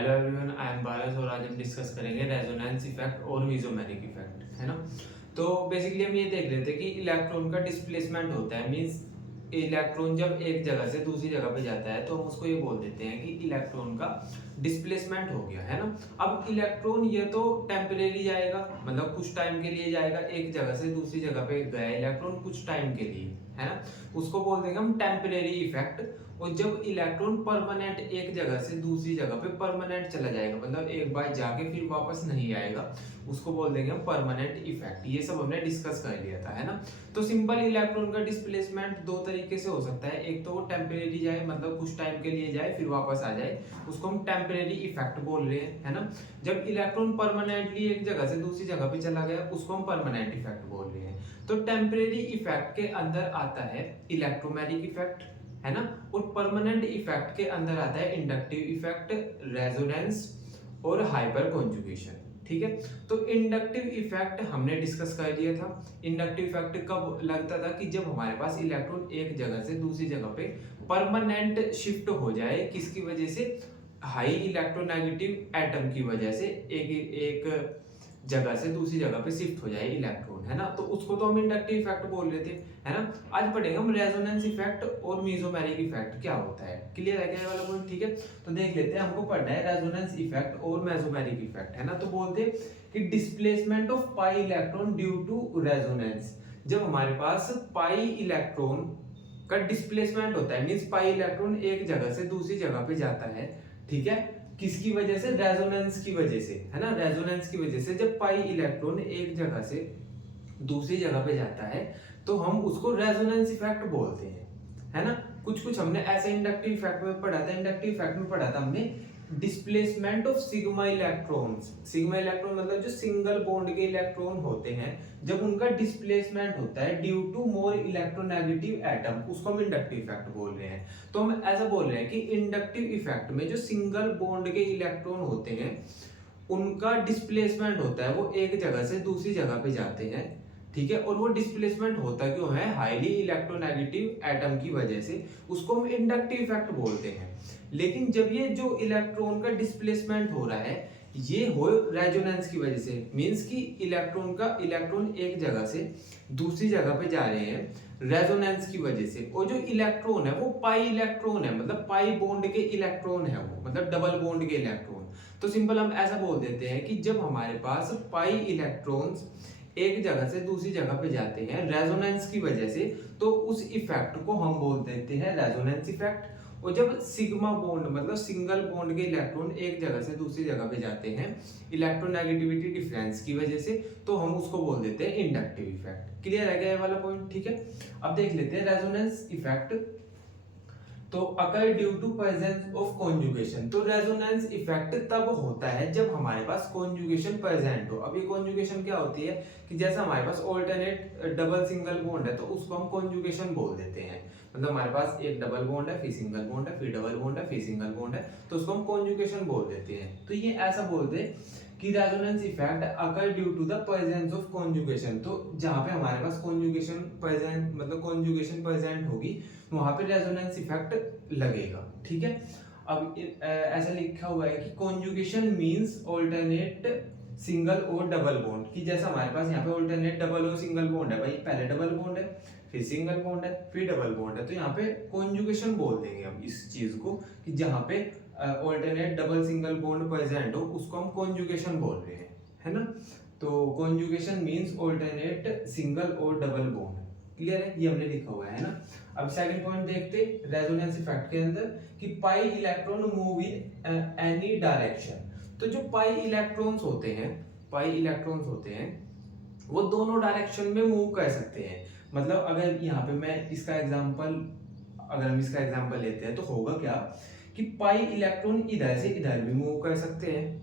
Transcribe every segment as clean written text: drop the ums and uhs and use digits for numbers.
Hello everyone, I am बारस और आज हम डिस्कस करेंगे रेजोनेंस इफेक्ट और मीजोमेरिक इफेक्ट, है ना। तो बेसिकली हम ये देख रहे थे कि इलेक्ट्रॉन का डिस्प्लेसमेंट होता है, मींस इलेक्ट्रॉन जब एक जगह से दूसरी जगह पे जाता है तो हम उसको ये बोल देते हैं कि इलेक्ट्रॉन का डिस्प्लेसमेंट हो गया, है ना। अब इलेक्ट्रॉन ये तो टेम्परेरी जाएगा, मतलब कुछ टाइम के लिए जाएगा, एक जगह से दूसरी जगह पे गया इलेक्ट्रॉन कुछ टाइम के लिए, है ना। उसको बोल देंगे हम टेम्परेरी इफेक्ट। और जब इलेक्ट्रॉन परमानेंट एक जगह से दूसरी जगह पे परमानेंट चला जाएगा, मतलब एक बार जाके फिर वापस नहीं आएगा, उसको बोल देंगे हम परमानेंट इफेक्ट। ये सब हमने डिस्कस कर लिया था, है ना। तो सिंपल इलेक्ट्रॉन का डिस्प्लेसमेंट दो तरीके से हो सकता है। एक तो वो टेम्परेरी जाए, मतलब कुछ टाइम के लिए जाए फिर वापस आ जाए, उसको हम टेम्परेरी इफेक्ट बोल रहे हैं, है ना। जब इलेक्ट्रॉन परमानेंटली एक जगह से दूसरी जगह पे चला गया, उसको हम परमानेंट इफेक्ट बोल रहे हैं। तो टेम्परेरी इफेक्ट के अंदर आता है इलेक्ट्रोमैग्नेटिक इफेक्ट, है ना। और परमानेंट इफेक्ट के अंदर आता है इंडक्टिव इफेक्ट, रेजोनेंस और हाइपर कॉन्जुगेशन, ठीक है। तो इंडक्टिव इफेक्ट हमने डिस्कस कर लिया था। इंडक्टिव इफेक्ट कब लगता था कि जब हमारे पास इलेक्ट्रॉन एक जगह से दूसरी जगह पे परमानेंट शिफ्ट हो जाए, किसकी वजह से, हाई इलेक्ट्रोनेगेटिव एटम की वजह से एक एक जगह से दूसरी जगह पे शिफ्ट हो जाए इलेक्ट्रॉन, है ना। तो उसको तो हम इंडक्टिव इफेक्ट बोल रहे थे, है ना। आज पढ़ेंगे हम रेजोनेंस इफेक्ट और मेसोमेरिक इफेक्ट क्या होता है। क्लियर है क्या ये वाला पॉइंट? ठीक है, तो देख लेते हैं। हमको पढ़ना है रेजोनेंस इफेक्ट और मेसोमेरिक इफेक्ट, है ना। तो बोलते हैं कि displacement of pi electron due to resonance. जब हमारे पास पाई इलेक्ट्रॉन का डिस्प्लेसमेंट होता है, मींस पाई इलेक्ट्रॉन एक जगह से दूसरी जगह पे जाता है, ठीक है, किसकी वजह से, रेजोनेंस की वजह से, है ना। रेजोनेंस की वजह से जब पाई इलेक्ट्रॉन एक जगह से दूसरी जगह पे जाता है तो हम उसको रेजोनेंस इफेक्ट बोलते हैं, है ना। कुछ कुछ हमने ऐसे इंडक्टिव इफेक्ट में पढ़ा था। इंडक्टिव इफेक्ट में पढ़ा था हमने displacement of sigma electrons. Sigma electron मतलब जो सिंगल बॉन्ड के इलेक्ट्रॉन होते हैं, जब उनका डिस्प्लेसमेंट होता है due to more electronegative atom, उसको हम इंडक्टिव इफेक्ट बोल रहे हैं। तो हम ऐसा बोल रहे हैं कि इंडक्टिव इफेक्ट में जो सिंगल बॉन्ड के इलेक्ट्रॉन होते हैं उनका डिस्प्लेसमेंट होता है, वो एक जगह से दूसरी जगह पे जाते हैं, ठीक है। और वो डिस्प्लेसमेंट होता क्यों है, हाईली इलेक्ट्रोनेगेटिव एटम की वजह से, उसको हम इंडक्टिव इफेक्ट बोलते हैं। लेकिन जब ये जो इलेक्ट्रॉन का डिस्प्लेसमेंट हो रहा है ये हो रेजोनेंस की वजह से, मींस कि इलेक्ट्रॉन एक जगह से दूसरी जगह पे जा रहे हैं रेजोनेंस की वजह से, और जो इलेक्ट्रॉन है वो पाई इलेक्ट्रॉन है, मतलब पाई बॉन्ड के इलेक्ट्रॉन है वो, मतलब डबल बॉन्ड के इलेक्ट्रॉन। तो सिंपल हम ऐसा बोल देते हैं कि जब हमारे पास पाई इलेक्ट्रॉन्स एक जगह से दूसरी जगह पे जाते हैं रेजोनेंस की वजह से, तो उस इफेक्ट को हम बोल देते हैं रेजोनेंस इफेक्ट। और जब सिग्मा बॉन्ड मतलब सिंगल बॉन्ड के इलेक्ट्रॉन एक जगह से दूसरी जगह पे जाते हैं इलेक्ट्रोनेगेटिविटी डिफरेंस की वजह से, तो हम उसको बोल देते हैं इंडक्टिव इफेक्ट। क्लियर है क्या ये वाला पॉइंट? ठीक है, अब देख लेते हैं रेजोनेंस इफेक्ट। तो occur due to presence of conjugation. तो रेजोनेंस इफेक्ट तब होता है जब हमारे पास कॉन्जुगेशन प्रेजेंट हो। अब ये कॉन्जुगेशन क्या होती है कि जैसा हमारे पास ऑल्टरनेट डबल सिंगल बॉन्ड है तो उसको हम कॉन्जुगेशन बोल देते हैं। मतलब हमारे पास एक डबल बॉन्ड है, फिर सिंगल बॉन्ड है, फिर डबल बॉन्ड है, फिर सिंगल बॉन्ड है, तो उसको हम कॉन्जुगेशन बोल देते हैं। तो ये ऐसा बोलते हैं कि resonance effect occur due to the presence of conjugation. तो जहां पे हमारे पास कॉन्जुगेशन प्रेजेंट, मतलब कॉन्जुगेशन प्रेजेंट होगी, वहां पे रेजोनेंस इफेक्ट लगेगा, ठीक है। अब ऐसा लिखा हुआ है कि कॉन्जुगेशन मींस ऑल्टरनेट सिंगल और डबल बॉन्ड, कि जैसा हमारे पास यहाँ पे ऑल्टरनेट डबल और सिंगल बॉन्ड है, भाई पहले डबल बॉन्ड है, फिर सिंगल बॉन्ड है, फिर डबल बॉन्ड है, तो यहाँ पे कॉन्जुगेशन बोल देंगे हम इस चीज को, कि जहाँ पे alternate double single bond present हो उसको हम कॉन्जुगेशन बोल रहे हैं, है ना। तो कॉन्जुगेशन मींस ऑल्टरनेट सिंगल और डबल बॉन्ड। क्लियर है, ये हमने लिखा हुआ है ना। अब सेकंड पॉइंट देखते रेजोनेंस इफेक्ट के अंदर कि pi electron move in any direction. तो जो पाई इलेक्ट्रॉन्स होते हैं वो दोनों डायरेक्शन में मूव कर सकते हैं। मतलब अगर यहाँ पे मैं इसका एग्जांपल, अगर हम इसका एग्जांपल लेते हैं तो होगा क्या कि पाई इलेक्ट्रॉन इधर से इधर भी मूव कर सकते हैं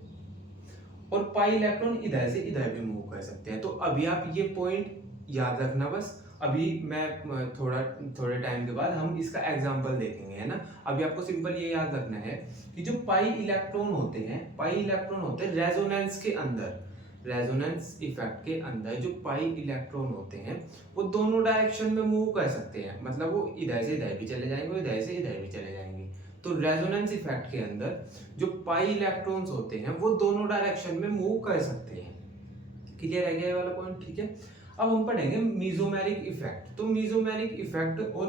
और पाई इलेक्ट्रॉन इधर से इधर भी मूव कर सकते हैं। तो अभी आप ये पॉइंट याद रखना बस। अभी मैं थोड़े टाइम के बाद हम इसका एग्जांपल देखेंगे, है ना। अभी आपको सिंपल ये याद रखना है कि जो पाई इलेक्ट्रॉन होते हैं रेजोनेंस के अंदर, रेजोनेंस इफेक्ट के अंदर जो पाई इलेक्ट्रॉन होते हैं वो दोनों डायरेक्शन में मूव कर सकते हैं। मतलब वो इधर से इधर भी चले जाएंगे, इधर से इधर भी चले जाएंगे। तो रेजोनेंस इफेक्ट के अंदर जो पाई इलेक्ट्रॉन्स होते हैं वो दोनों डायरेक्शन में मूव कर सकते हैं। क्लियर है क्या ये वाला पॉइंट? ठीक है। अब हम पढ़ेंगे मीजोमेरिक इफेक्ट। तो मीजोमेरिक इफेक्ट और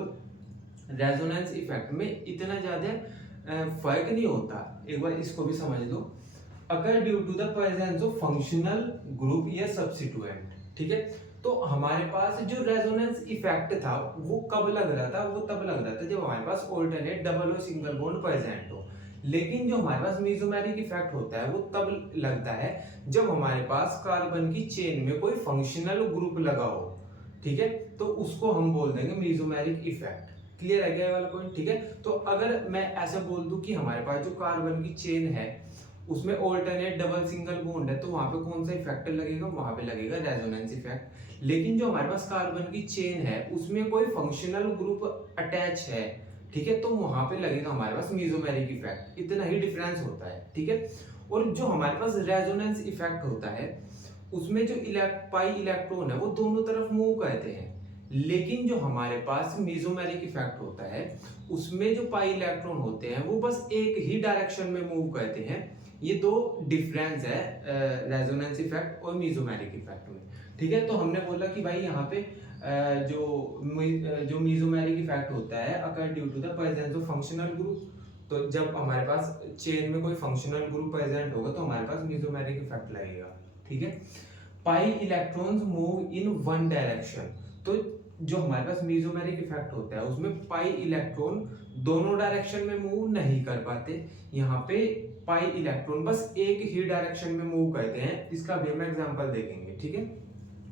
रेजोनेंस इफेक्ट में इतना ज्यादा फर्क नहीं होता, एक बार इसको भी समझ लो। अगर due to the presence of functional group या सब्स्टिट्यूएंट, ठीक है, तो हमारे पास जो रेजोनेंस इफेक्ट था वो कब लग रहा था? वो तब लग रहा था जब हमारे पास ऑल्टरनेट डबल और सिंगल बॉन्ड प्रेजेंट हो। लेकिन जो हमारे पास मीजोमेरिक इफेक्ट होता है वो तब लगता है जब हमारे पास कार्बन की चेन में कोई फंक्शनल ग्रुप लगा हो, ठीक है, तो उसको हम बोल देंगे मीजोमेरिक इफेक्ट। क्लियर है क्या ये वाला पॉइंट? ठीक है। तो अगर मैं ऐसा बोल दूं कि हमारे पास जो कार्बन की चेन है उसमें ऑल्टरनेट डबल सिंगल बॉन्ड है, तो वहां पे कौन सा इफेक्ट लगेगा? वहां पे लगेगा रेजोनेंस इफेक्ट। लेकिन जो हमारे पास कार्बन की चेन है उसमें कोई फंक्शनल ग्रुप अटैच है, ठीक है, तो वहां पे लगेगा हमारे पास मीजोमेरिक इफेक्ट। इतना ही डिफरेंस होता है, ठीक है। और जो हमारे पास रेजोनेंस इफेक्ट होता है उसमें जो पाई इलेक्ट्रॉन है वो दोनों तरफ मूव करते हैं। लेकिन जो हमारे पास मीजोमेरिक इफेक्ट होता है उसमें जो पाई इलेक्ट्रॉन होते हैं वो बस एक ही डायरेक्शन में मूव करते हैं। ये दो डिफरेंस है रेजोनेंस इफेक्ट और मीजोमेरिक इफेक्ट में, ठीक है। तो हमने बोला कि भाई यहाँ पे जो मीजोमेरिक इफेक्ट होता है occur due to the presence of functional group, तो जब हमारे पास चेन में कोई फंक्शनल ग्रुप प्रेजेंट होगा तो हमारे पास मीजोमेरिक इफेक्ट लगेगा, ठीक है। Pi electrons move in one direction, तो जो हमारे पास मीजोमेरिक इफेक्ट होता है उसमें पाई इलेक्ट्रॉन दोनों डायरेक्शन में मूव नहीं कर पाते। यहाँ पे पाई इलेक्ट्रॉन बस एक ही डायरेक्शन में मूव करते हैं। इसका भी हम एग्जांपल देखेंगे, ठीक है।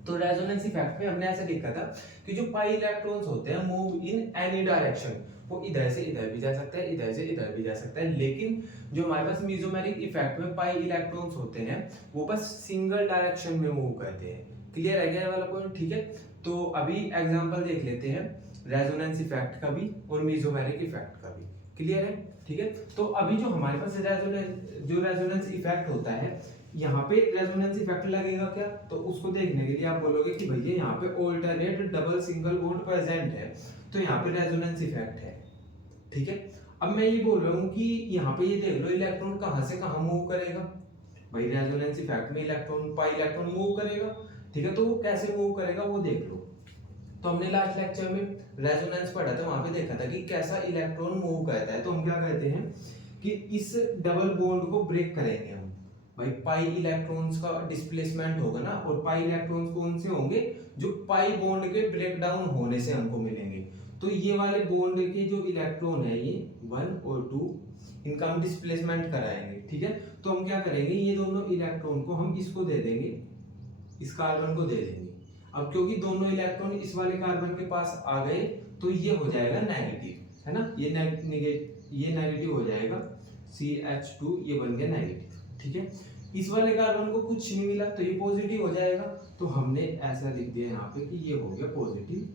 तो रेजोनेंस इफेक्ट में हमने ऐसा लिखा था कि जो पाई इलेक्ट्रॉन्स होते हैं मूव इन एनी डायरेक्शन, वो इधर से इधर भी जा सकता है, इधर से इधर भी जा सकता है। लेकिन जो हमारे पास मीजोमेरिक इफेक्ट में पाई इलेक्ट्रॉन्स होते हैं वो बस सिंगल डायरेक्शन में मूव करते हैं। क्लियर है क्या ये वाला पॉइंट? ठीक है। तो अभी एग्जांपल देख लेते हैं रेजोनेंस इफेक्ट का भी और मीजोमेरिक इफेक्ट का भी। क्लियर है? ठीक है। तो अभी जो हमारे पास रेजोनेंस इफेक्ट होता है, यहाँ पे रेजोनेंस इफेक्ट लगेगा क्या? तो उसको देखने के लिए आप बोलोगे कि भैया यहाँ पे alternate double single bond present है, तो यहाँ पे रेजोनेंस इफेक्ट है, ठीक है। अब मैं ये बोल रहा हूँ कि यहाँ पे ये देख लो इलेक्ट्रॉन कहाँ से कहाँ मूव करेगा। भाई रेजोनेंस इफेक्ट में इलेक्ट्रॉन पाई इलेक्ट्रॉन मूव करेगा, ठीक है। तो वो कैसे मूव करेगा वो देख लो। तो हमने लास्ट लेक्चर में रेजोनेंस पढ़ा था, वहां पे देखा था कि कैसा इलेक्ट्रॉन मूव करता है। तो हम क्या कहते हैं कि इस डबल बॉन्ड को ब्रेक करेंगे हम। भाई पाई इलेक्ट्रॉन्स का डिस्प्लेसमेंट होगा ना, और पाई इलेक्ट्रॉन्स कौन से होंगे? जो पाई बॉन्ड के ब्रेक डाउन होने से हमको मिलेंगे। तो ये वाले बॉन्ड के जो इलेक्ट्रॉन है ये 1 और 2, इनका हम डिस्प्लेसमेंट कराएंगे, ठीक है। तो हम क्या करेंगे, ये दोनों इलेक्ट्रॉन को हम इसको दे देंगे, इस कार्बन को दे देंगे। अब क्योंकि दोनों इलेक्ट्रॉन इस वाले कार्बन के पास आ गए तो ये हो जाएगा नेगेटिव, है ना। ये नेगेटिव हो जाएगा, CH2 ये बन गया नेगेटिव, ठीक है। इस वाले कार्बन को कुछ नहीं मिला तो ये पॉजिटिव हो जाएगा। तो हमने ऐसा लिख दिया यहाँ पे कि ये हो गया पॉजिटिव,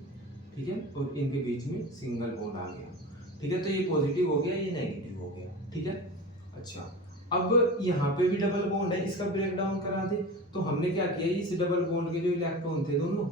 ठीक है, और इनके बीच में सिंगल बॉन्ड आ गया, ठीक है। तो ये पॉजिटिव हो गया, ये नेगेटिव हो गया, ठीक है। अच्छा, अब यहाँ पे भी डबल बॉन्ड है, इसका ब्रेक डाउन करा दे। तो हमने क्या किया, इस डबल बॉन्ड के जो इलेक्ट्रॉन थे दोनों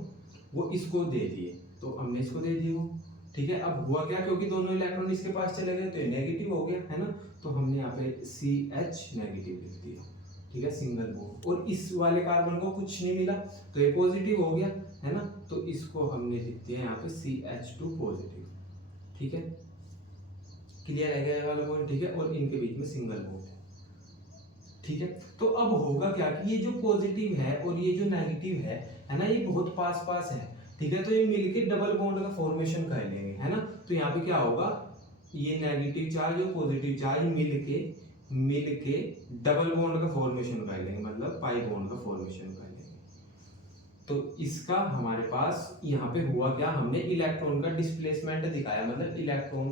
वो इसको दे दिए, तो हमने इसको दे दिए वो, ठीक है। अब हुआ क्या, क्योंकि दोनों इलेक्ट्रॉन इसके पास चले गए तो ये नेगेटिव हो गया, है ना। तो हमने यहाँ पे CH नेगेटिव लिख दिया, ठीक है, सिंगल बॉन्ड। और इस वाले कार्बन को कुछ नहीं मिला तो ये पॉजिटिव हो गया, है ना। तो इसको हमने लिख दिया यहाँ पे CH2 पॉजिटिव, ठीक है। क्लियर है क्या ये वाला पॉइंट? ठीक है। और इनके बीच में सिंगल बॉन्ड है, ठीक है। तो अब होगा क्या कि ये जो पॉजिटिव है और ये जो नेगेटिव है ना, ये बहुत पास पास है, ठीक है। तो ये मिलके डबल बॉन्ड का फॉर्मेशन कर लेंगे, है ना। तो यहाँ पे क्या होगा, ये नेगेटिव चार्ज और पॉजिटिव चार्ज मिलके डबल बॉन्ड का फॉर्मेशन कर लेंगे, मतलब पाई बॉन्ड का फॉर्मेशन कर लेंगे। तो इसका हमारे पास यहाँ पे हुआ क्या, हमने इलेक्ट्रॉन का डिस्प्लेसमेंट दिखाया, मतलब इलेक्ट्रॉन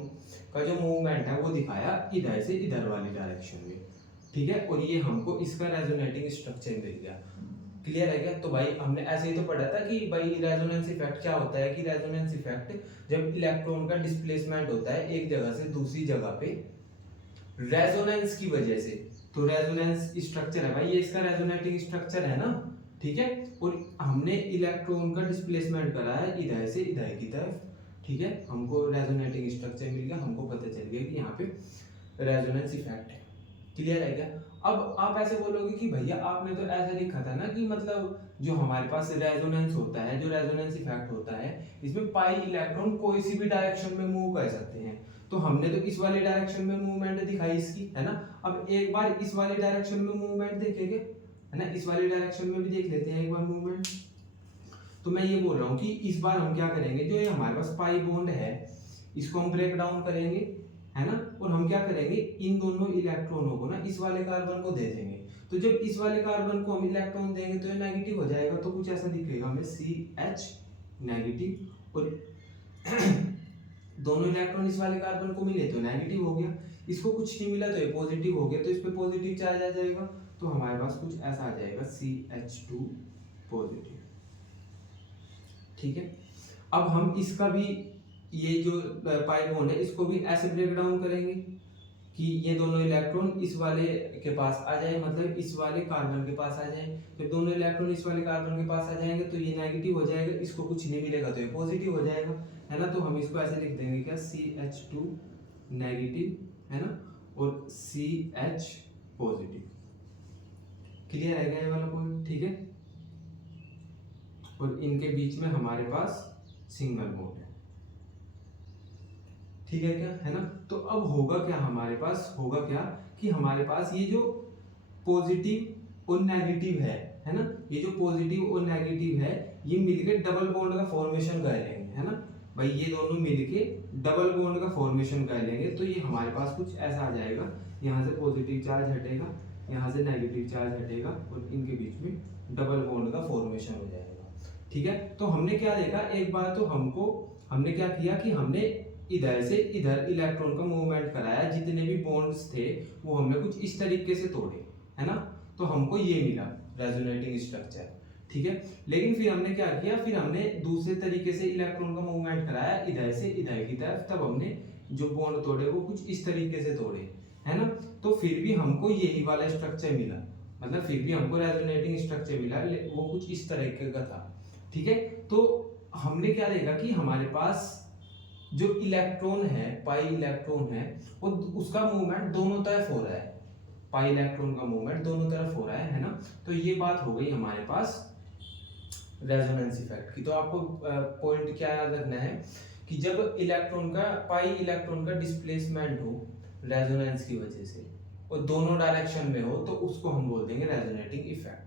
का जो मूवमेंट है वो दिखाया इधर से इधर वाली डायरेक्शन में, ठीक है। और ये हमको इसका रेजोनेटिंग स्ट्रक्चर मिल गया। क्लियर है क्या? तो भाई हमने ऐसे ही तो पढ़ा था कि भाई रेजोनेंस इफेक्ट क्या होता है, कि रेजोनेंस इफेक्ट जब इलेक्ट्रॉन का डिस्प्लेसमेंट होता है एक जगह से दूसरी जगह पे रेजोनेंस की वजह से। तो रेजोनेंस स्ट्रक्चर है भाई, ये इसका रेजोनेटिंग स्ट्रक्चर है ना, ठीक है। और हमने इलेक्ट्रॉन का डिस्प्लेसमेंट करा है इधर से इधर की तरफ, ठीक है। हमको रेजोनेटिंग स्ट्रक्चर मिल गया, हमको पता चल गया कि यहाँ पे रेजोनेंस इफेक्ट है। क्लियर है क्या? अब आप ऐसे बोलोगे कि भैया आपने तो ऐसे लिखा था ना कि मतलब जो हमारे पास रेजोनेंस होता है, जो रेजोनेंस इफेक्ट होता है, इसमें पाई इलेक्ट्रॉन कोई सी भी डायरेक्शन में मूव कर सकते हैं। तो हमने तो इस वाली डायरेक्शन में मूवमेंट दिखाई इसकी, है ना। अब एक बार इस वाली डायरेक्शन में मूवमेंट देखेंगे, है ना, इस वाली डायरेक्शन में भी देख लेते हैं एक बार मूवमेंट। तो मैं ये बोल रहा हूँ कि इस बार हम क्या करेंगे, जो ये हमारे पास पाई बॉन्ड है इसको हम ब्रेक डाउन करेंगे, है ना, और हम क्या करेंगे, इन दोनों इलेक्ट्रॉनों को ना इस वाले कार्बन को दे देंगे। तो जब इस वाले कार्बन को हम इलेक्ट्रॉन देंगे तो ये नेगेटिव हो जाएगा, तो कुछ ऐसा दिखेगा हमें CH नेगेटिव, और दोनों इलेक्ट्रॉन इस वाले कार्बन को मिले तो नेगेटिव हो गया, इसको कुछ नहीं मिला तो ये पॉजिटिव हो गया, तो इस पे पॉजिटिव चार्ज आ जाएगा, तो हमारे पास कुछ ऐसा आ जाएगा CH2 पॉजिटिव। ठीक है, अब हम इसका भी ये जो पाई बॉन्ड है इसको भी ऐसे ब्रेक डाउन करेंगे कि ये दोनों इलेक्ट्रॉन इस वाले के पास आ जाए, मतलब इस वाले कार्बन के पास आ जाए, फिर दोनों इलेक्ट्रॉन इस वाले कार्बन के पास आ जाएंगे तो ये नेगेटिव हो जाएगा, इसको कुछ नहीं मिलेगा तो ये पॉजिटिव हो जाएगा, है ना। तो हम इसको ऐसे लिख देंगे क्या, CH2 नेगेटिव, है ना, और CH पॉजिटिव। क्लियर है क्या ये वाला पॉइंट? ठीक है, और इनके बीच में हमारे पास सिंगल बॉन्ड है। ठीक है क्या, है ना। तो अब होगा क्या, हमारे पास होगा क्या कि हमारे पास ये जो पॉजिटिव और नेगेटिव है ना, ये जो पॉजिटिव और नेगेटिव है ये मिलके डबल बॉन्ड का फॉर्मेशन कर लेंगे, है ना भाई, ये दोनों मिलके डबल बॉन्ड का फॉर्मेशन कर लेंगे। तो ये हमारे पास कुछ ऐसा आ जाएगा, यहाँ से पॉजिटिव चार्ज हटेगा, यहाँ से नेगेटिव चार्ज हटेगा, और इनके बीच में डबल बॉन्ड का फॉर्मेशन हो जाएगा। ठीक है, तो हमने क्या देखा, एक बार तो हमने क्या किया कि हमने इधर से इधर इलेक्ट्रॉन का मूवमेंट कराया, जितने भी बॉन्ड्स थे वो हमने कुछ इस तरीके से तोड़े, है ना, तो हमको ये मिला रेजोनेटिंग स्ट्रक्चर। ठीक है, लेकिन फिर हमने क्या किया, फिर हमने दूसरे तरीके से इलेक्ट्रॉन का मूवमेंट कराया इधर से इधर की तरफ, तब हमने जो बॉन्ड तोड़े वो कुछ इस तरीके से तोड़े, है ना। तो फिर भी हमको यही वाला स्ट्रक्चर मिला, मतलब फिर भी हमको रेजोनेटिंग स्ट्रक्चर मिला, वो कुछ इस तरीके का था। ठीक है, तो हमने क्या देखा कि हमारे पास जो इलेक्ट्रॉन है, पाई इलेक्ट्रॉन है, वो उसका मूवमेंट दोनों तरफ हो रहा है, पाई इलेक्ट्रॉन का मूवमेंट दोनों तरफ हो रहा है ना। तो ये बात हो गई हमारे पास रेजोनेंस इफेक्ट की। तो आपको पॉइंट क्या याद रखना है कि जब इलेक्ट्रॉन का, पाई इलेक्ट्रॉन का डिस्प्लेसमेंट हो रेजोनेंस की वजह से और दोनों डायरेक्शन में हो, तो उसको हम बोल देंगे रेजोनेटिंग इफेक्ट।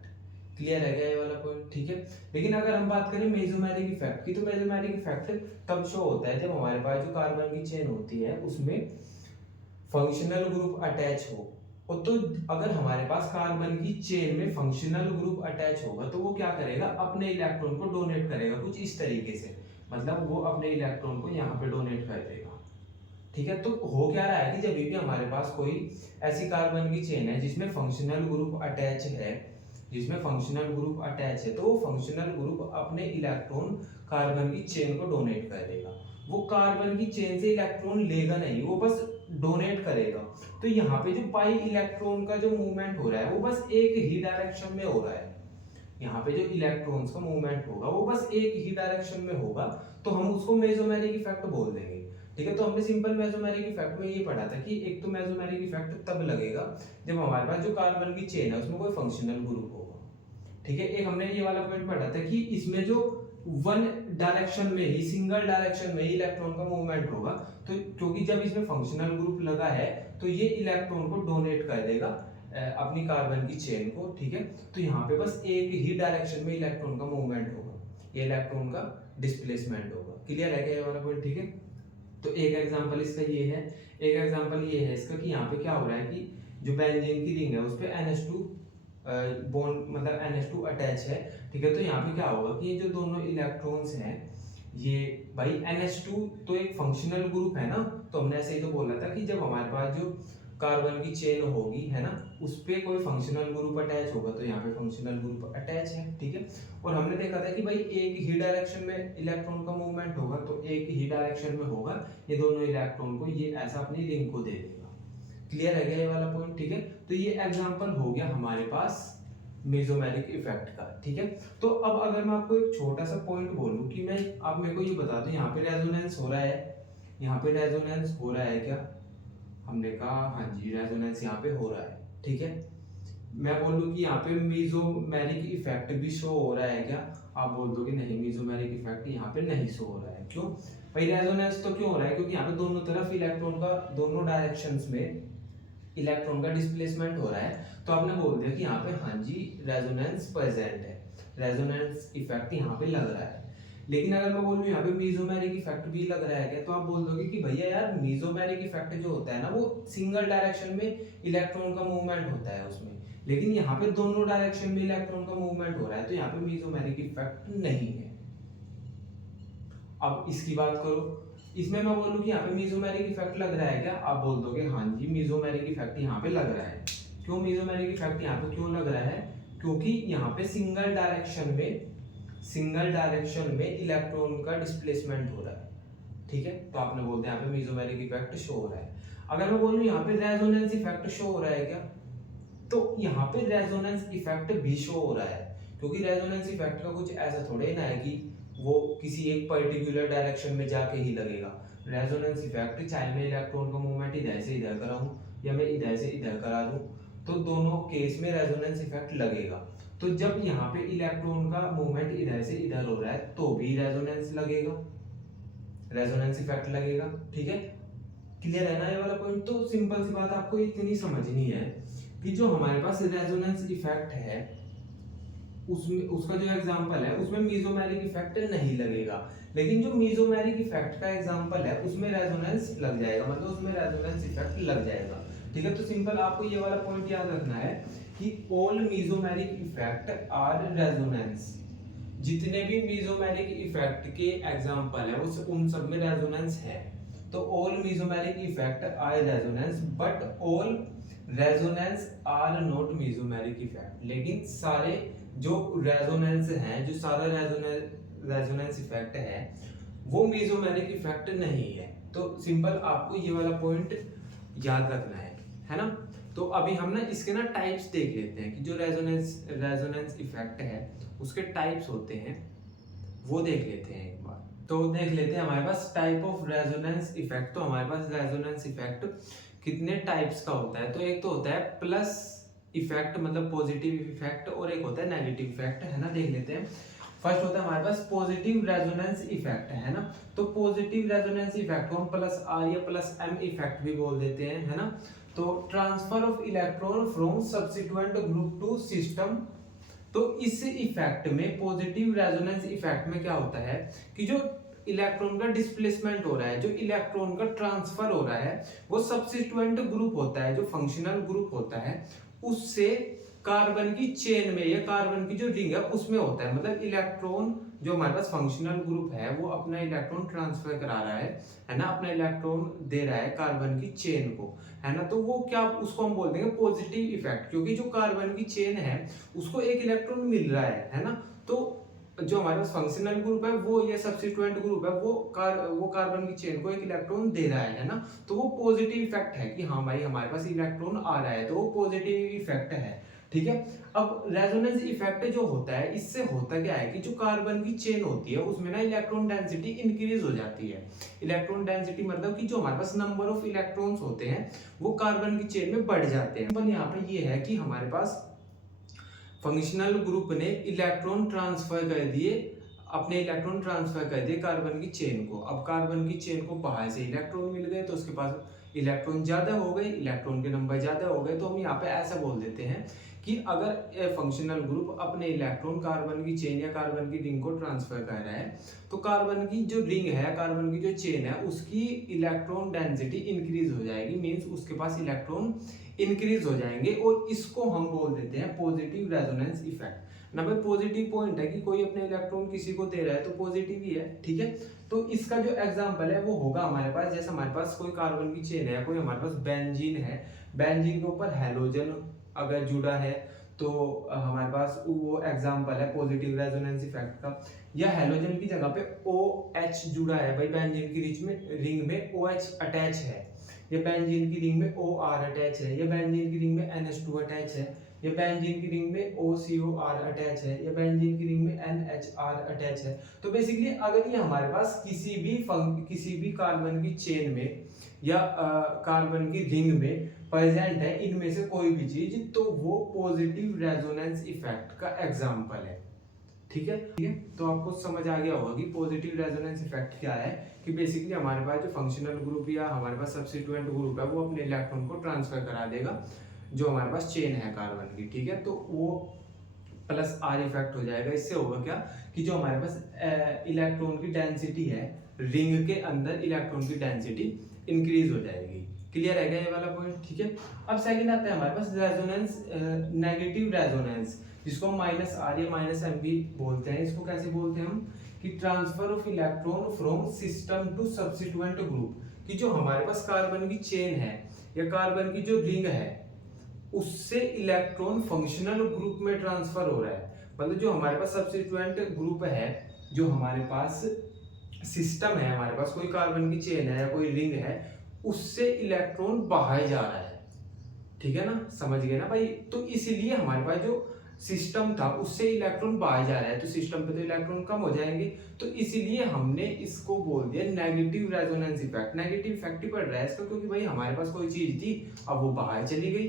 क्लियर है क्या ये वाला पॉइंट? ठीक है, लेकिन अगर हम बात करें मेसोमेरिक इफेक्ट की, तो मेसोमेरिक इफेक्ट तब शो होता है जब हमारे पास जो कार्बन की चेन होती है उसमें फंक्शनल ग्रुप अटैच हो। और तो अगर हमारे पास कार्बन की चेन में फंक्शनल ग्रुप अटैच होगा तो वो क्या करेगा, अपने इलेक्ट्रॉन को डोनेट करेगा कुछ इस तरीके से, मतलब वो अपने इलेक्ट्रॉन को यहाँ पे डोनेट कर देगा। ठीक है, तो हो क्या रहा है कि जब भी हमारे पास कोई ऐसी कार्बन की चेन है जिसमें फंक्शनल ग्रुप अटैच है, तो वो फंक्शनल ग्रुप अपने इलेक्ट्रॉन कार्बन की चेन को डोनेट कर देगा। वो कार्बन की चेन से इलेक्ट्रॉन लेगा नहीं, वो बस डोनेट करेगा। तो यहाँ पे जो पाई इलेक्ट्रॉन का जो मूवमेंट हो रहा है वो बस एक ही डायरेक्शन में हो रहा है। यहाँ पे जो इलेक्ट्रॉन्स का मूवमेंट होगा वो बस एक ही डायरेक्शन में होगा, तो हम उसको मेसोमेरिक इफेक्ट बोल देंगे। ठीक है, तो हमने सिंपल मेसोमेरिक इफेक्ट में ये पढ़ा था कि एक तो मेसोमेरिक इफेक्ट तब लगेगा जब हमारे पास जो कार्बन की चेन है उसमें कोई फंक्शनल ग्रुप होगा। ठीक है, एक हमने ये वाला पॉइंट पढ़ा था कि इसमें जो वन डायरेक्शन में ही, सिंगल डायरेक्शन में ही इलेक्ट्रॉन का मूवमेंट होगा, तो क्योंकि जब इसमें फंक्शनल ग्रुप लगा है तो ये इलेक्ट्रॉन को डोनेट कर देगा अपनी कार्बन की चेन को। ठीक है, तो यहाँ पे बस एक ही डायरेक्शन में इलेक्ट्रॉन का मूवमेंट होगा, ये इलेक्ट्रॉन का डिस्प्लेसमेंट होगा। क्लियर है क्या ये वाला पॉइंट? ठीक है, तो एक एग्जांपल इसका ये है, एक एग्जांपल ये है इसका कि यहाँ पे क्या हो रहा है कि जो बेंजीन की रिंग है उस पे NH2 बॉन्ड, मतलब NH2 अटैच है। ठीक है, तो यहाँ पे क्या होगा कि ये जो दोनों इलेक्ट्रॉन्स हैं, ये भाई NH2 तो एक फंक्शनल ग्रुप है ना, तो हमने ऐसे ही तो बोला था कि जब हमारे पास जो कार्बन की चेन होगी, है ना, उस पे कोई फंक्शनल ग्रुप अटैच होगा, तो यहाँ पे फंक्शनल ग्रुप अटैच है। ठीक है, और हमने देखा था कि भाई एक ही डायरेक्शन में इलेक्ट्रॉन का मूवमेंट होगा, तो एक ही डायरेक्शन में होगा, ये दोनों इलेक्ट्रॉन को ये ऐसा अपनी रिंग को दे देगा। क्लियर है क्या ये वाला पॉइंट? ठीक है, तो ये एग्जांपल हो गया हमारे पास मेसोमेरिक इफेक्ट का। ठीक है, तो अब अगर मैं आपको एक छोटा सा पॉइंट बोलूं कि मैं, आप मेरे को ये बता दो, यहाँ पे रेजोनेंस हो रहा है, यहाँ पे रेजोनेंस हो रहा है क्या हमने कहा हाँ जी रेजोनेंस यहाँ पे हो रहा है, ठीक है। मैं बोलूँ कि यहाँ पे मीजोमेरिक इफेक्ट भी शो हो रहा है क्या, आप बोल दो कि नहीं मीजोमेरिक इफेक्ट यहाँ पे नहीं शो हो रहा है। क्यों भाई, रेजोनेंस तो क्यों हो रहा है, क्योंकि यहाँ पे दोनों तरफ इलेक्ट्रॉन का, दोनों डायरेक्शंस में इलेक्ट्रॉन का डिस्प्लेसमेंट हो रहा है। तो आपने बोल दिया कि यहाँ पे हाँ जी रेजोनेंस प्रेजेंट है, रेजोनेंस इफेक्ट यहाँ पे लग रहा है। लेकिन अगर मैं बोलूँ यहाँ पे मीजोमेरिक इफेक्ट भी लग रहा है क्या, तो आप बोल दोगे कि भैया यार मीजोमेरिक इफेक्ट जो होता है ना वो सिंगल डायरेक्शन में इलेक्ट्रॉन का मूवमेंट होता है उसमें, लेकिन यहाँ पे दोनों डायरेक्शन में इलेक्ट्रॉन का मूवमेंट हो रहा है, तो यहाँ पे मीजोमेरिक इफेक्ट नहीं है। अब इसकी बात करो, इसमें मैं बोलूँ कि यहाँ पे मीजोमेरिक इफेक्ट लग रहा है क्या, आप बोल दोगे हाँ जी मीजोमेरिक इफेक्ट यहाँ पे लग रहा है। क्यों मीजोमेरिक इफेक्ट यहाँ पे क्यों लग रहा है, क्योंकि यहाँ पे सिंगल डायरेक्शन में इलेक्ट्रॉन का डिस्प्लेसमेंट हो रहा है, ठीक है। तो आपने बोलते हैं यहाँ पे मीजोमेरिक इफेक्ट शो हो रहा है। अगर मैं बोलूँ यहाँ पे रेजोनेंस इफेक्ट शो हो रहा है क्या, तो यहाँ पे रेजोनेंस इफेक्ट भी शो हो रहा है, क्योंकि रेजोनेंस इफेक्ट का कुछ ऐसा थोड़े ना है कि वो किसी एक पर्टिकुलर डायरेक्शन में जाके ही लगेगा। रेजोनेंस इफेक्ट चाहे मैं इलेक्ट्रॉन का मूवमेंट इधर से इधर कराऊं या मैं इधर से इधर करा दूं, तो दोनों केस में रेजोनेंस इफेक्ट लगेगा। तो जब यहाँ पे इलेक्ट्रॉन का मूवमेंट इधर से इधर हो रहा है तो भी रेजोनेंस लगेगा, रेजोनेंस इफेक्ट लगेगा, ठीक है। क्लियर है ना ये वाला पॉइंट। तो सिंपल सी बात आपको इतनी समझनी है कि जो हमारे पास रेजोनेंस इफेक्ट है उसमें, उसका जो एग्जांपल है उसमें मीजोमेरिक इफेक्ट नहीं लगेगा, लेकिन जो मीजोमेरिक इफेक्ट का एग्जांपल है उसमें रेजोनेंस लग जाएगा, मतलब उसमें रेजोनेंस इफेक्ट लग जाएगा, ठीक है। तो सिंपल आपको ये वाला पॉइंट याद रखना है कि all mesomeric effect are resonance, जितने भी मीजोमेरिक इफेक्ट के एग्जांपल है उन सब में रेजोनेंस है। तो all mesomeric effect are resonance but all resonance are not mesomeric effect, लेकिन सारे जो रेजोनेंस हैं, जो सारा रेजोनेंस इफेक्ट है वो मीजोमेरिक इफेक्ट नहीं है। तो सिंपल आपको ये वाला पॉइंट याद रखना है ना। तो अभी हम ना इसके ना टाइप्स देख लेते हैं कि जो रेजोनेंस इफेक्ट है उसके टाइप्स होते हैं, वो देख लेते हैं एक बार। तो देख लेते हैं हमारे पास टाइप ऑफ रेजोनेंस इफेक्ट। तो हमारे पास रेजोनेंस इफेक्ट कितने टाइप्स का होता है, तो एक तो होता है प्लस इफेक्ट मतलब पॉजिटिव इफेक्ट, और एक होता है नेगेटिव इफेक्ट, है ना। देख लेते हैं। फर्स्ट होता है हमारे पास पॉजिटिव रेजोनेंस इफेक्ट, है ना। तो पॉजिटिव रेजोनेंस इफेक्ट को हम प्लस आर या प्लस एम इफेक्ट भी बोल देते हैं, है ना। तो transfer of electron from substituent group to system. तो इस इफेक्ट में, पॉजिटिव रेजोनेंस इफेक्ट में क्या होता है कि जो इलेक्ट्रॉन का डिस्प्लेसमेंट हो रहा है, जो इलेक्ट्रॉन का ट्रांसफर हो रहा है, वो सब्स्टिट्यूएंट ग्रुप होता है, जो फंक्शनल ग्रुप होता है उससे कार्बन की चेन में या कार्बन की जो रिंग है उसमें होता है। मतलब इलेक्ट्रॉन जो हमारे पास फंक्शनल ग्रुप है वो अपना इलेक्ट्रॉन ट्रांसफर करा रहा है ना, अपना इलेक्ट्रॉन दे रहा है कार्बन की चेन को, है ना। तो वो क्या, उसको हम बोल देंगे पॉजिटिव इफेक्ट, क्योंकि जो कार्बन की चेन है उसको एक इलेक्ट्रॉन मिल रहा है ना। तो जो हमारे पास फंक्शनल ग्रुप है वो, ये सब्स्टिट्यूएंट ग्रुप है, वो कार्बन की चेन को एक इलेक्ट्रॉन दे रहा है ना। तो वो पॉजिटिव इफेक्ट है कि हाँ भाई हमारे पास इलेक्ट्रॉन आ रहा है, तो वो पॉजिटिव इफेक्ट है, ठीक है। अब रेजोनेंस इफेक्ट जो होता है, इससे होता क्या है कि जो कार्बन की चेन होती है उसमें ना इलेक्ट्रॉन डेंसिटी इंक्रीज हो जाती है। इलेक्ट्रॉन डेंसिटी मतलब कि जो हमारे पास नंबर ऑफ इलेक्ट्रॉन्स होते हैं वो कार्बन की चेन में बढ़ जाते हैं। यहाँ पे ये है कि हमारे पास फंक्शनल ग्रुप ने इलेक्ट्रॉन ट्रांसफर कर दिए, अपने इलेक्ट्रॉन ट्रांसफर कर दिए कार्बन की चेन को। अब कार्बन की चेन को बाहर से इलेक्ट्रॉन मिल गए तो उसके पास इलेक्ट्रॉन ज्यादा हो गए, इलेक्ट्रॉन के नंबर ज्यादा हो गए। तो हम यहाँ पे ऐसा बोल देते हैं कि अगर फंक्शनल ग्रुप अपने इलेक्ट्रॉन कार्बन की चेन या कार्बन की रिंग को ट्रांसफर कर रहा है तो कार्बन की जो रिंग है, कार्बन की जो चेन है, उसकी इलेक्ट्रॉन डेंसिटी इंक्रीज हो जाएगी, मींस उसके पास इलेक्ट्रॉन इंक्रीज हो जाएंगे, और इसको हम बोल देते हैं पॉजिटिव रेजोनेंस इफेक्ट ना। भाई पॉजिटिव पॉइंट है कि कोई अपने इलेक्ट्रॉन किसी को दे रहा है तो पॉजिटिव ही है, ठीक है। तो इसका जो एग्जांपल है वो होगा हमारे पास, जैसे हमारे पास कोई कार्बन की चेन है, कोई हमारे पास बेंजीन है, बेंजीन के ऊपर हैलोजन अगर जुड़ा है तो हमारे पास वो एग्जांपल है पॉजिटिव रेजोनेंस इफेक्ट का। या हैलोजन की जगह पे OH जुड़ा है, भाई बेंजीन की रिंग में OH अटैच है, या बेंजीन की रिंग में OR अटैच है, या बेंजीन की रिंग में NH2 अटैच है, या बेंजीन की रिंग में OCOR अटैच है, या बेंजीन की रिंग में NHR अटैच है। तो बेसिकली अगर ये हमारे पास किसी भी कार्बन की चेन में या कार्बन की रिंग में प्रेजेंट है, इनमें से कोई भी चीज, तो वो पॉजिटिव रेजोनेंस इफेक्ट का एग्जाम्पल है। ठीक है, ठीक है। तो आपको समझ आ गया होगा कि पॉजिटिव रेजोनेंस इफेक्ट क्या है, कि बेसिकली हमारे पास जो फंक्शनल ग्रुप या हमारे पास सब्स्टिट्यूएंट ग्रुप है वो अपने इलेक्ट्रॉन को ट्रांसफर करा देगा जो हमारे पास चेन है कार्बन की। ठीक है, तो वो प्लस आर इफेक्ट हो जाएगा। इससे होगा क्या कि जो हमारे पास इलेक्ट्रॉन की डेंसिटी है, रिंग के अंदर इलेक्ट्रॉन की डेंसिटी इंक्रीज हो जाएगी। क्लियर है क्या ये वाला पॉइंट? ठीक है। अब सेकंड आता है हमारे पास रेजोनेंस, नेगेटिव रेजोनेंस, जिसको हम माइनस आर या माइनस एम भी बोलते हैं। इसको कैसे बोलते हैं हम, कि transfer of electron from system to substituent group, कि जो हमारे पास कार्बन की चेन है या कार्बन की जो रिंग है उससे इलेक्ट्रॉन फंक्शनल ग्रुप में ट्रांसफर हो रहा है। मतलब जो हमारे पास सब्स्टिट्यूएंट ग्रुप है, जो हमारे पास सिस्टम है, हमारे पास कोई कार्बन की चेन है या कोई रिंग है, उससे इलेक्ट्रॉन बाहर जा रहा है। ठीक है ना, समझ गए ना भाई? तो इसीलिए हमारे पास जो सिस्टम था उससे इलेक्ट्रॉन बाहर जा रहा है, तो सिस्टम पे तो इलेक्ट्रॉन कम हो जाएंगे, तो इसीलिए हमने इसको बोल दिया negative resonance effect. Negative effect ही पड़ रहा है इसका, क्योंकि भाई हमारे पास कोई चीज थी, अब वो बाहर चली गई,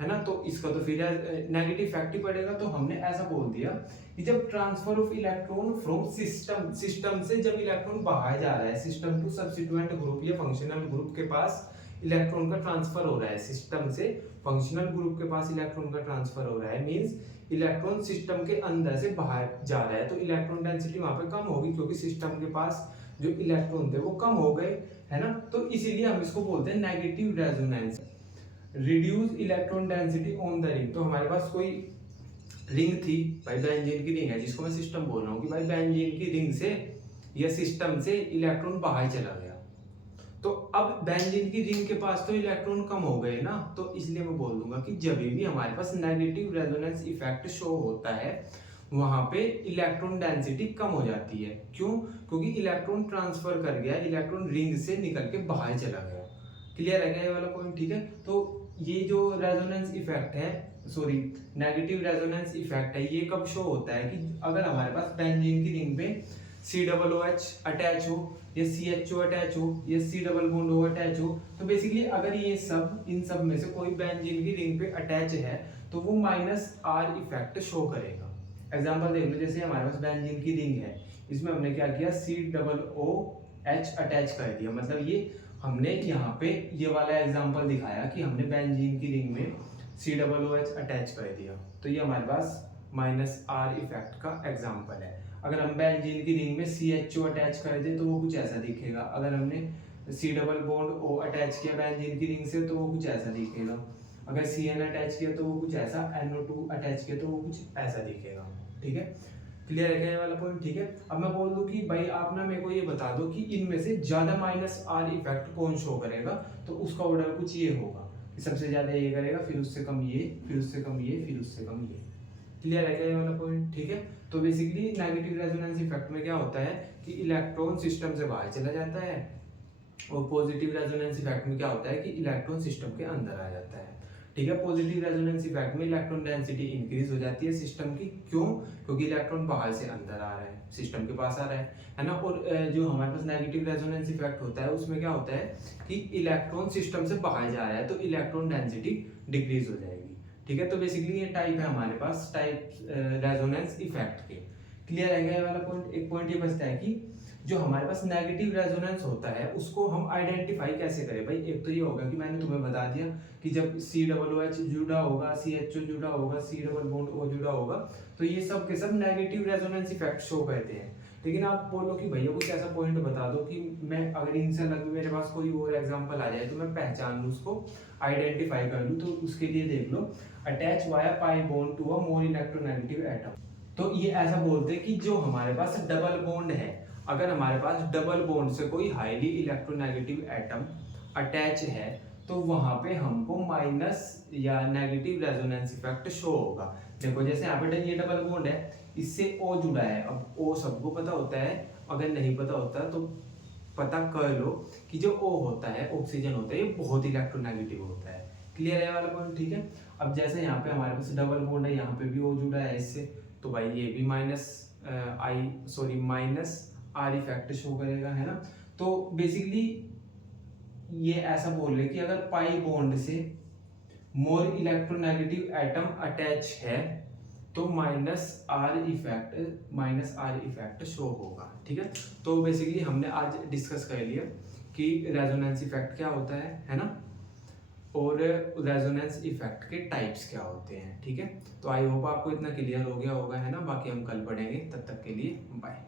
है ना, तो इसका तो फिर नेगेटिव इफेक्ट ही पड़ेगा। तो हमने ऐसा बोल दिया कि जब transfer of electron from system से जब इलेक्ट्रॉन बाहर जा रहा है, सिस्टम टू सब्स्टिट्यूएंट ग्रुप या फंक्शनल ग्रुप के पास इलेक्ट्रॉन का ट्रांसफर हो रहा है, सिस्टम से फंक्शनल ग्रुप के पास इलेक्ट्रॉन का ट्रांसफर हो रहा है, मींस इलेक्ट्रॉन सिस्टम के अंदर से बाहर जा रहा है, तो इलेक्ट्रॉन डेंसिटी वहां पे कम होगी, क्योंकि सिस्टम के पास जो इलेक्ट्रॉन थे वो कम हो गए, है ना। तो इसीलिए हम इसको बोलते हैं negative resonance. Reduce electron density on the ring, तो हमारे पास कोई रिंग थी भाई, बेंजीन की रिंग है, जिसको मैं सिस्टम बोल रहा हूँ, कि भाई बेंजीन की रिंग से या सिस्टम से इलेक्ट्रॉन बाहर चला गया, तो अब बेंजीन की रिंग के पास तो इलेक्ट्रॉन कम हो गए ना, तो इसलिए मैं बोल दूंगा कि जब भी हमारे पास नेगेटिव रेजोनेंस इफेक्ट शो होता है वहां पे इलेक्ट्रॉन डेंसिटी कम हो जाती है। क्यों? क्योंकि इलेक्ट्रॉन ट्रांसफर कर गया, इलेक्ट्रॉन रिंग से निकल के बाहर चला गया। क्लियर है क्या ये वाला पॉइंट? ठीक है। तो ये जो रेजोनेंस इफेक्ट है, सॉरी नेगेटिव रेजोनेंस इफेक्ट है, ये कब शो होता है कि अगर हमारे पास बेंजीन की रिंग पे COOH अटैच हो या CHO अटैच हो या C double bond O attach हो, तो बेसिकली अगर ये सब इन सब में से कोई बेंजीन की रिंग पे अटैच है तो वो माइनस आर इफेक्ट शो करेगा। एग्जांपल देख लो, जैसे हमारे पास बेंजीन की रिंग है, इसमें हमने क्या किया, COOH अटैच कर दिया, मतलब ये हमने यहाँ पे ये वाला एग्जांपल दिखाया कि हमने बेंजीन की रिंग में COOH अटैच कर दिया, तो ये हमारे पास माइनस आर इफेक्ट का एग्जांपल है। अगर हम बेंजीन की रिंग में CHO अटैच कर दे तो वो कुछ ऐसा दिखेगा, अगर हमने C double bond O attach किया बेंजीन की रिंग से तो वो कुछ ऐसा दिखेगा, अगर CN अटैच किया तो वो कुछ ऐसा, NO2 अटैच किया तो वो कुछ ऐसा दिखेगा। ठीक है, क्लियर है क्या ये वाला पॉइंट? ठीक है। अब मैं बोल दूं कि भाई आप ना मेरे को ये बता दो कि इनमें से ज्यादा माइनस आर इफेक्ट कौन शो करेगा, तो उसका ऑर्डर कुछ ये होगा कि सबसे ज्यादा ये करेगा, फिर उससे कम ये, फिर उससे कम ये, फिर उससे कम ये। क्लियर है क्या ये वाला पॉइंट? ठीक है। तो बेसिकली नेगेटिव रेजोनेंस इफेक्ट में क्या होता है कि इलेक्ट्रॉन सिस्टम से बाहर चला जाता है, और पॉजिटिव रेजोनेंस इफेक्ट में क्या होता है कि इलेक्ट्रॉन सिस्टम के अंदर आ जाता है। ठीक है, पॉजिटिव रेजोनेंस इफेक्ट में इलेक्ट्रॉन डेंसिटी इंक्रीज हो जाती है सिस्टम की। क्यों? क्योंकि इलेक्ट्रॉन बाहर से अंदर आ रहा है, सिस्टम के पास आ रहा है ना। और जो हमारे पास नेगेटिव रेजोनेंस इफेक्ट होता है उसमें क्या होता है कि इलेक्ट्रॉन सिस्टम से बाहर जा रहा है, तो इलेक्ट्रॉन डेंसिटी डिक्रीज हो जाएगी। ठीक है, तो बेसिकली ये टाइप है हमारे पास टाइप रेजोनेंस इफेक्ट के। क्लियर है ये वाला पॉइंट? एक पॉइंट ये बचता है कि जो हमारे पास नेगेटिव रेजोनेंस होता है उसको हम आइडेंटिफाई कैसे करें। भाई एक तो ये होगा कि मैंने तुम्हें बता दिया कि जब COOH जुड़ा होगा, CHO जुड़ा होगा, C डबल बॉन्ड O जुड़ा होगा, तो ये सब के सब नेगेटिव रेजोनेंस इफेक्ट शो करते हैं। लेकिन आप बोलो कि भैया कुछ ऐसा पॉइंट बता दो कि मैं अगर इनसे अलग मेरे पास कोई और एग्जांपल आ जाए तो मैं पहचान लूँ, उसको आइडेंटिफाई कर लूँ। तो उसके लिए देख लो, attach via pi bond to a more electronegative atom. तो ये ऐसा बोलते हैं कि जो हमारे पास डबल बॉन्ड है, अगर हमारे पास डबल बॉन्ड से कोई हाईली इलेक्ट्रोनेगेटिव एटम अटैच है तो वहां पे हमको माइनस या नेगेटिव रेजोनेंस इफेक्ट शो होगा। देखो जैसे यहाँ पे ये डबल बॉन्ड है, इससे O जुड़ा है, अब O सबको पता होता है, अगर नहीं पता होता तो पता कर लो कि जो O होता है, ऑक्सीजन होता है, ये बहुत इलेक्ट्रोनेगेटिव होता है। क्लियर है वाला पॉइंट? ठीक है। अब जैसे यहाँ पे हमारे पास डबल बॉन्ड है, यहाँ पे भी O जुड़ा है इससे, तो भाई ये भी माइनस आर इफेक्ट शो करेगा, है ना। तो बेसिकली ये ऐसा बोल रहे कि अगर पाई बॉन्ड से मोर इलेक्ट्रोनेगेटिव एटम अटैच है तो माइनस आर इफेक्ट शो होगा। ठीक है, तो बेसिकली हमने आज डिस्कस कर लिया कि रेजोनेंस इफेक्ट क्या होता है ना, और रेजोनेंस इफेक्ट के टाइप्स क्या होते हैं। ठीक है, तो आई होप आपको इतना क्लियर हो गया होगा, है ना। बाकी हम कल पढ़ेंगे, तब तक के लिए बाय।